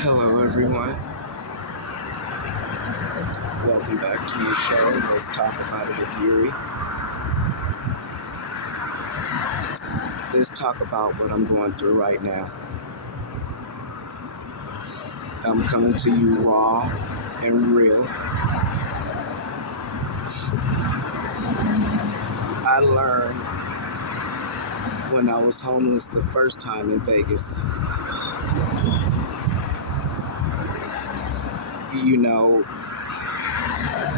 Hello, everyone. Welcome back to my show. Let's talk about it with Yuri. Let's talk about what I'm going through right now. I'm coming to you raw and real. I learned when I was homeless the first time in Vegas. You know,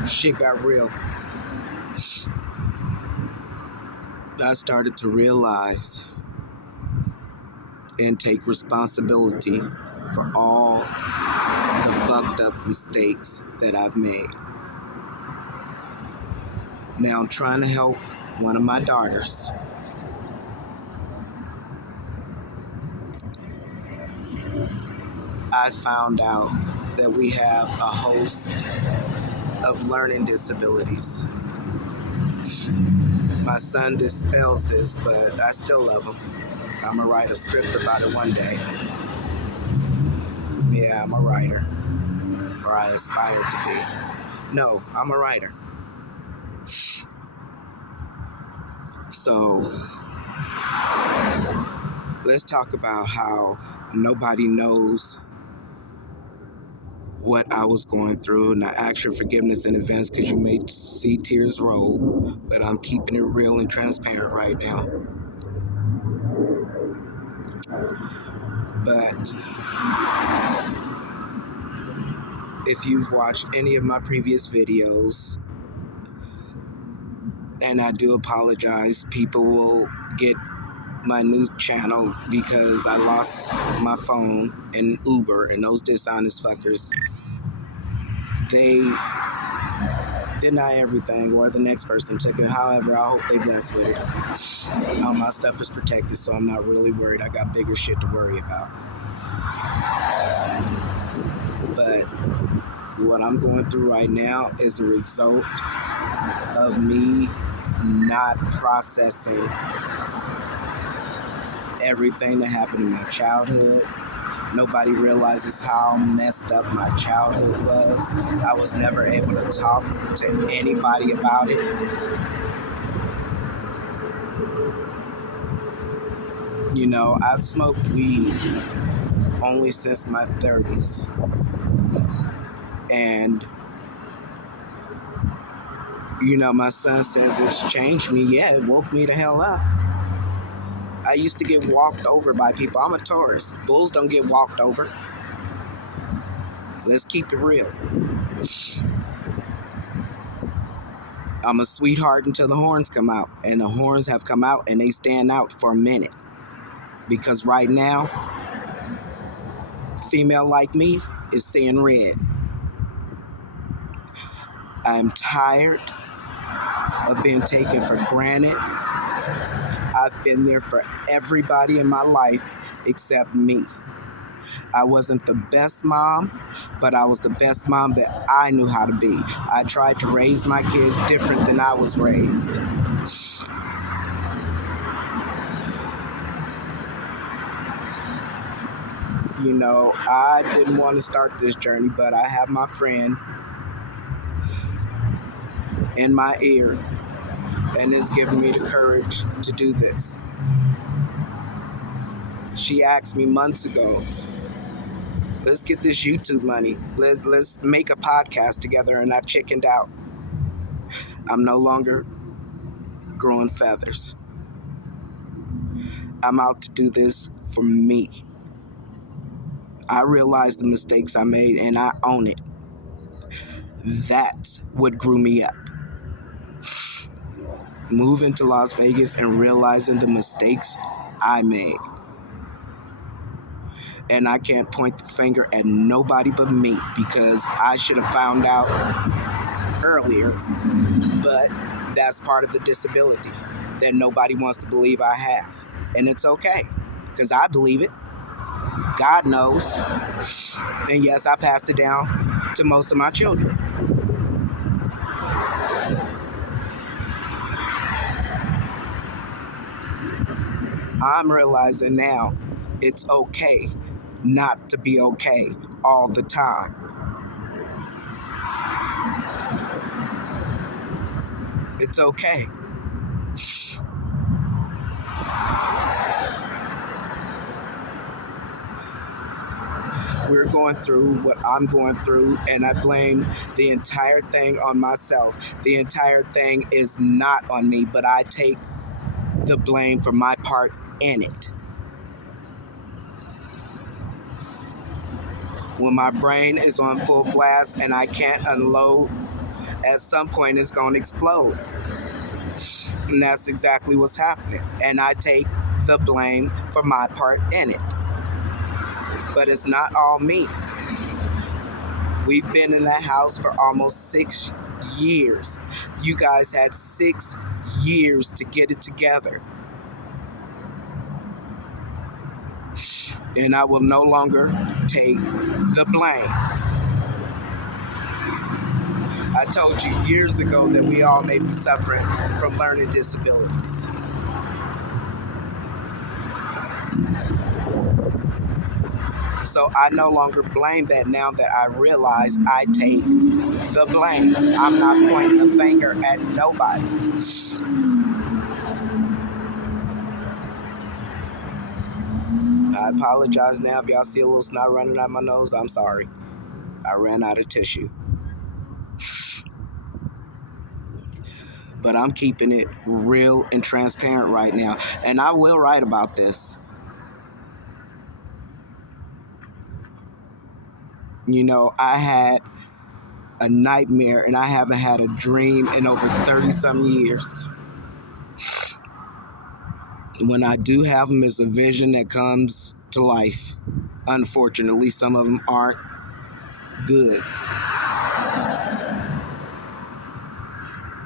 shit got real. I started to realize and take responsibility for all the fucked up mistakes that I've made. Now I'm trying to help one of my daughters. I found out that we have a host of learning disabilities. My son dispels this, but I still love him. I'm gonna write a script about it one day. Yeah, I'm a writer, or I aspire to be. No, I'm a writer. So, let's talk about how nobody knows what I was going through, and I ask your forgiveness in advance because you may see tears roll, but I'm keeping it real and transparent right now. But if you've watched any of my previous videos, and I do apologize, people will get my new channel because I lost my phone in Uber, and those dishonest fuckers, they deny everything, or the next person took it. However, I hope they blessed with it. My stuff is protected, so I'm not really worried. I got bigger shit to worry about. But what I'm going through right now is a result of me not processing everything that happened in my childhood. Nobody realizes how messed up my childhood was. I was never able to talk to anybody about it. You know, I've smoked weed only since my 30s. And, you know, my son says it's changed me. Yeah, it woke me the hell up. I used to get walked over by people. I'm a Taurus. Bulls don't get walked over. Let's keep it real. I'm a sweetheart until the horns come out. And the horns have come out, and they stand out for a minute. Because right now, female like me is seeing red. I'm tired of being taken for granted. I've been there for everybody in my life except me. I wasn't the best mom, but I was the best mom that I knew how to be. I tried to raise my kids different than I was raised. You know, I didn't want to start this journey, but I have my friend in my ear, and it's giving me the courage to do this. She asked me months ago, let's get this YouTube money. Let's make a podcast together, and I chickened out. I'm no longer growing feathers. I'm out to do this for me. I realize the mistakes I made, and I own it. That's what grew me up. Moving to Las Vegas and realizing the mistakes I made. And I can't point the finger at nobody but me because I should have found out earlier. But that's part of the disability that nobody wants to believe I have. And it's okay, because I believe it. God knows. And yes, I passed it down to most of my children. I'm realizing now it's okay not to be okay all the time. It's okay. We're going through what I'm going through, and I blame the entire thing on myself. The entire thing is not on me, but I take the blame for my part in it. When my brain is on full blast and I can't unload, at some point it's going to explode. And that's exactly what's happening. And I take the blame for my part in it. But it's not all me. We've been in that house for almost 6 years. You guys had 6 years to get it together. And I will no longer take the blame. I told you years ago that we all may be suffering from learning disabilities. So I no longer blame that now that I realize I take the blame. I'm not pointing the finger at nobody. I apologize now if y'all see a little snot running out my nose. I'm sorry. I ran out of tissue. But I'm keeping it real and transparent right now. And I will write about this. You know, I had a nightmare and I haven't had a dream in over 30-some years. When I do have them, it's a vision that comes to life. Unfortunately, some of them aren't good.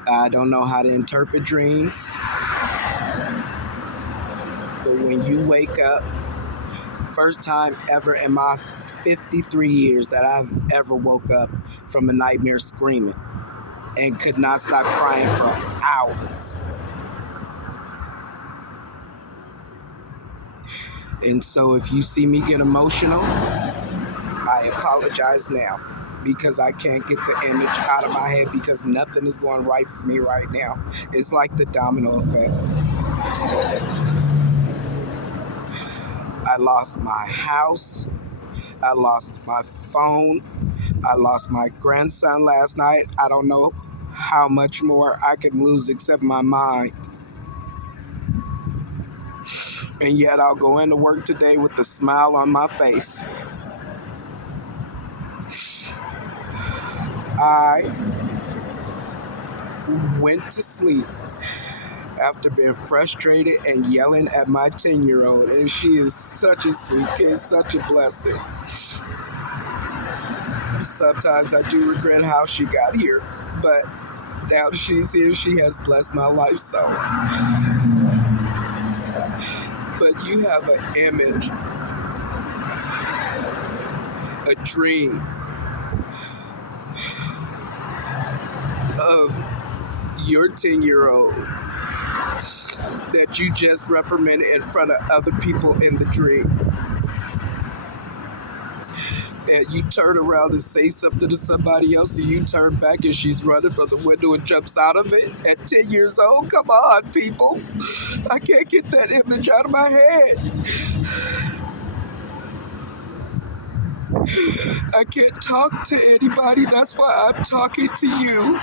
I don't know how to interpret dreams. But when you wake up, first time ever in my 53 years that I've ever woke up from a nightmare screaming and could not stop crying for hours. And so if you see me get emotional, I apologize now because I can't get the image out of my head because nothing is going right for me right now. It's like the domino effect. I lost my house. I lost my phone. I lost my grandson last night. I don't know how much more I could lose except my mind. And yet I'll go into work today with a smile on my face. I went to sleep after being frustrated and yelling at my 10-year-old, and she is such a sweet kid, such a blessing. Sometimes I do regret how she got here, but now that she's here, she has blessed my life so. But you have an image, a dream of your 10-year-old that you just reprimanded in front of other people in the dream. And you turn around and say something to somebody else and you turn back and she's running from the window and jumps out of it at 10 years old. Come on, people. I can't get that image out of my head. I can't talk to anybody. That's why I'm talking to you.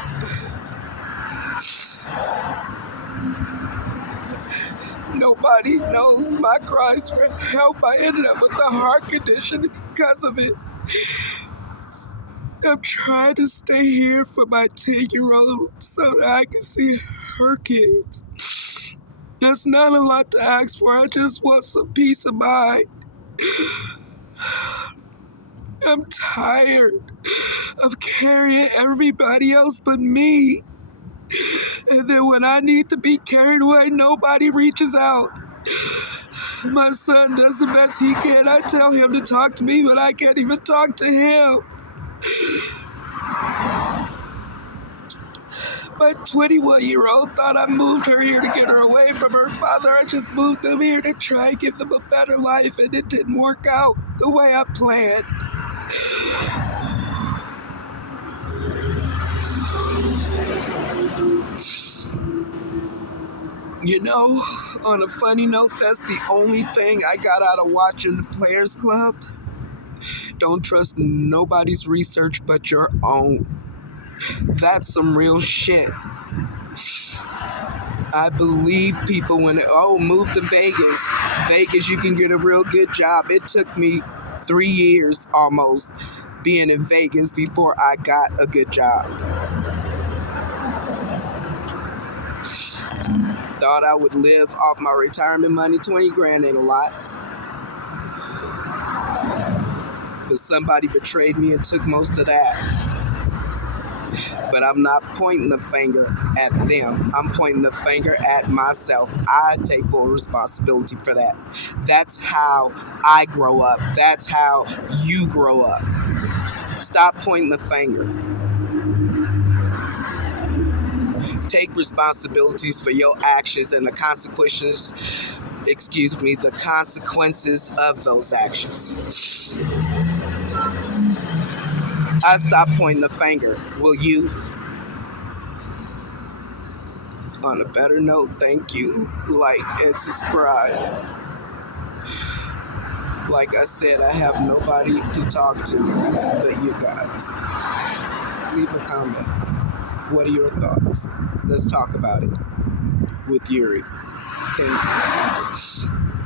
Nobody knows my cries for help. I ended up with a heart condition because of it. I'm trying to stay here for my 10-year-old so that I can see her kids. That's not a lot to ask for. I just want some peace of mind. I'm tired of carrying everybody else but me. And then when I need to be carried away, nobody reaches out. My son does the best he can. I tell him to talk to me, but I can't even talk to him. My 21-year-old thought I moved her here to get her away from her father. I just moved them here to try and give them a better life, and it didn't work out the way I planned. You know, on a funny note, that's the only thing I got out of watching the Players Club. Don't trust nobody's research but your own. That's some real shit. I believe people when move to Vegas. Vegas, you can get a real good job. It took me 3 years almost being in Vegas before I got a good job. Thought I would live off my retirement money. 20 grand ain't a lot. But somebody betrayed me and took most of that. But I'm not pointing the finger at them. I'm pointing the finger at myself. I take full responsibility for that. That's how I grow up. That's how you grow up. Stop pointing the finger. Take responsibilities for your actions and the consequences of those actions. I stop pointing the finger. Will you? On a better note, thank you. Like and subscribe. Like I said, I have nobody to talk to but you guys. Leave a comment. What are your thoughts? Let's talk about it with Yuri. Thank you.